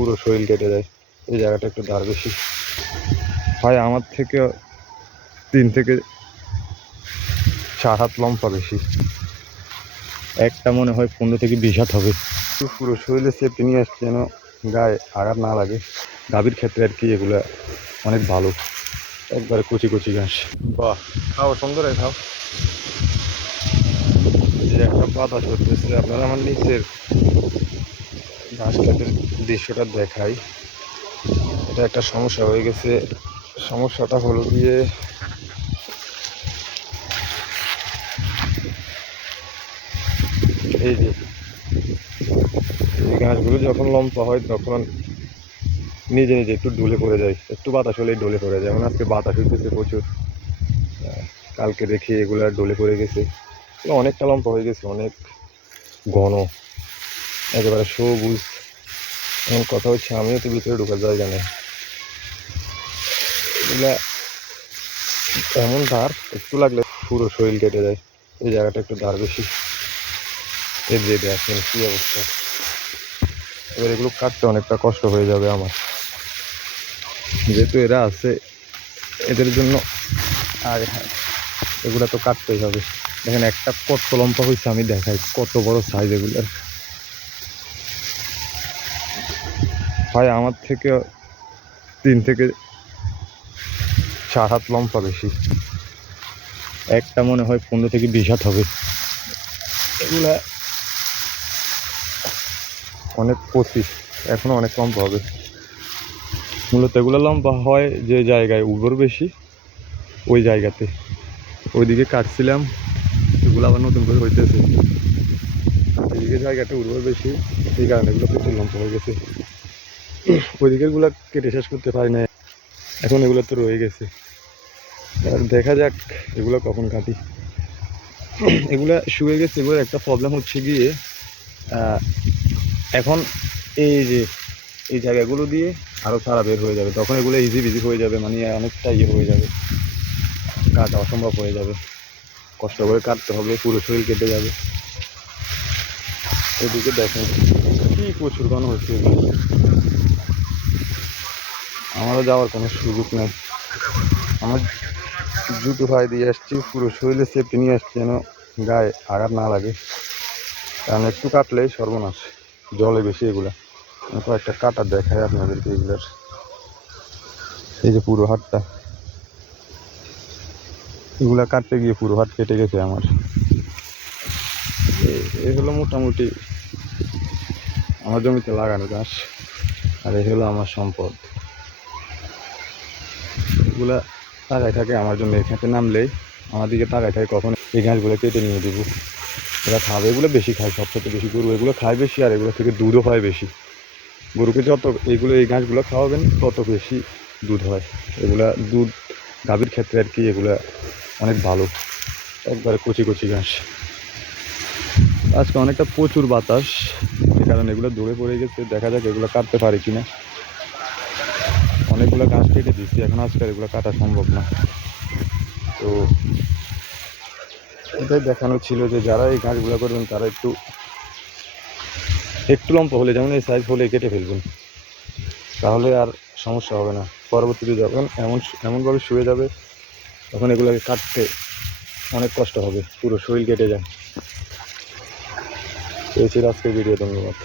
পুরো শরীর কেটে যায়। এই জায়গাটা একটু ধার বেশি হয়, আমার থেকে 3 থেকে 4 হাত লম্বা বেশি। একটা মনে হয় 15 থেকে 20 হাত হবে। পুরো শরীরে সেফটি নিয়ে আসছে যেন গায়ে আঘাত না লাগে। গাভীর ক্ষেত্রে আর কি এগুলা অনেক ভালো। একবারে কচি কচি ঘাস। বাহ, খাও সুন্দর, খাও। যে একটা বাতাস করতেছে, আপনারা আমার নিচের ঘাস খেতের দৃশ্যটা দেখাই। এটা একটা সমস্যা হয়ে গেছে। সমস্যাটা হলো গিয়ে এই যে এই ঘাসগুলো যখন লম্বা হয় তখন নিজে নিজে একটু ঢলে পড়ে যায়, একটু বাতাস হলেই ঢলে পড়ে যায়। যেমন আজকে বাতাস হইতেছে প্রচুর, কালকে দেখি এগুলো ঢলে পড়ে গেছে। অনেকটা লম্বা হয়ে গেছে, অনেক ঘন, একেবারে সবুজ। এমন কথা হচ্ছে আমিও তো ভিতরে ঢোকার জায়গা নেই। এগুলা এমন ধার, একটু লাগলে পুরো শরীর কেটে যায়। এই জায়গাটা একটু ধার বেশি। এর যে দেখেন কি অবস্থা। এবার এগুলো কাটতে অনেকটা কষ্ট হয়ে যাবে আমার, যেহেতু এরা আছে এদের জন্য। আর এগুলা তো কাটতেই হবে। দেখেন একটা কত লম্বা হয়েছে, আমি দেখাই কত বড় সাইজ এগুলার। হয় আমার থেকে 3 থেকে 4 হাত লম্বা বেশি। একটা মনে হয় 15 থেকে 20 হাত হবে। এগুলা অনেক কচি, এখনো অনেক লম্বা হবে। মূলত এগুলো লম্বা হয় যে জায়গায় উর্বর বেশি, ওই জায়গাতে। ওইদিকে কাটছিলাম, এগুলো আবার নতুন করে হইতেছে। এদিকে জায়গাটা উর্বর বেশি, এই কারণে এগুলো প্রচুর লম্বা হয়ে গেছে। ওইদিকের গুলা কেটে শেষ করতে পারি না, এখন এগুলো তো রয়ে গেছে। আর দেখা যাক এগুলো কখন কাটি। এগুলা শুয়ে গেছে। এগুলোর একটা প্রবলেম হচ্ছে গিয়ে এখন এই যে এই জায়গাগুলো দিয়ে আরও সারা বের হয়ে যাবে, তখন এগুলো ইজি বিজি হয়ে যাবে, মানে অনেকটা ইয়ে হয়ে যাবে, কাটা অসম্ভব হয়ে যাবে। কষ্ট করে কাটতে হবে, পুরো শরীর কেটে যাবে। এদিকে দেখেন কি প্রচুর ঘন হচ্ছে। আমারও যাওয়ার কোনো সুযোগ নেই। আমার জুতো ভাই দিয়ে আসছি, পুরো শরীরে সেফটি নিয়ে আসছি যেন গায়ে আঘাত না লাগে, কারণ একটু কাটলেই সর্বনাশ। জলে বেশি এগুলা। কয়েকটা কাটা দেখায় আপনাদেরকে এগুলার। এই যে পুরো হাতটা, এগুলা কাটতে গিয়ে পুরো হাত কেটে গেছে আমার। এই হলো মোটামুটি আমার জমিতে লাগানো ঘাস, আর এই হলো আমার সম্পদ। এগুলা তাকায় থাকে আমার জন্য, এখানে নামলেই আমার দিকে তাকায় থাকে কখন এই ঘাসগুলো কেটে নিয়ে দেবো। এরা খাবে, এগুলো বেশি খায়, সবচেয়ে বেশি গরু এগুলো খায় বেশি, আর এগুলো থেকে দুধও হয় বেশি। গরুকে যত এইগুলো এই ঘাসগুলো খাওয়াবেন তত বেশি দুধ হয়। এগুলা দুধ গাভীর ক্ষেত্রে আর কি এগুলা অনেক ভালো। একবারে কচি কচি ঘাস। আজকে অনেকটা প্রচুর বাতাস, এই কারণে এগুলো দৌড়ে পড়ে গেছে। দেখা যাক এগুলো কাটতে পারি কিনা। অনেকগুলো ঘাস কেটে দিচ্ছি, এখন আজকে এগুলো কাটা সম্ভব না। তো এটাই দেখানো ছিল যে যারা এই ঘাসগুলো করবেন তারা একটু লম্বা হলে, যেমন এই সাইজ হলে কেটে ফেলবেন, তাহলে আর সমস্যা হবে না। পরবর্তীতে যখন এমনভাবে শুয়ে যাবে তখন এগুলোকে কাটতে অনেক কষ্ট হবে, পুরো শরীর কেটে যায়। এই ছিল আজকের ভিডিও, ধন্যবাদ।